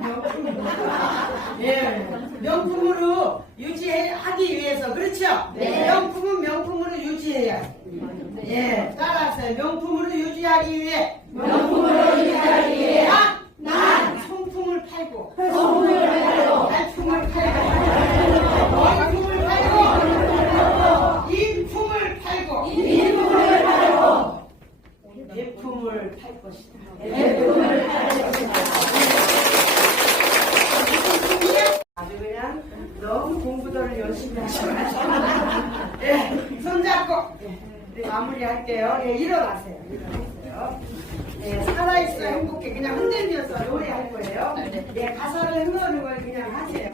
참 명품. 예, 명품으로 유지하기 위해서 그렇죠? 네. 명품은 명품으로 유지해야. 예, 따라하세요. 명품으로 유지하기 위해. 명품으로 유지하기 위해 난, 난 성품을 팔고, 소품을 팔고 발품을 팔고, 원품을 팔고, 인품을 팔고, 인품을 팔고 예품을 팔 것이다. 예품을 팔 것이다. 아주 그냥 너무 공부들을 열심히 하셔가지고 예, 손잡고 예, 마무리할게요. 예, 일어나세요. 일어나세요. 예, 살아있어 행복해 그냥 흔들면서 노래할 거예요. 예, 가사를 흥얼흥얼 그냥 하세요.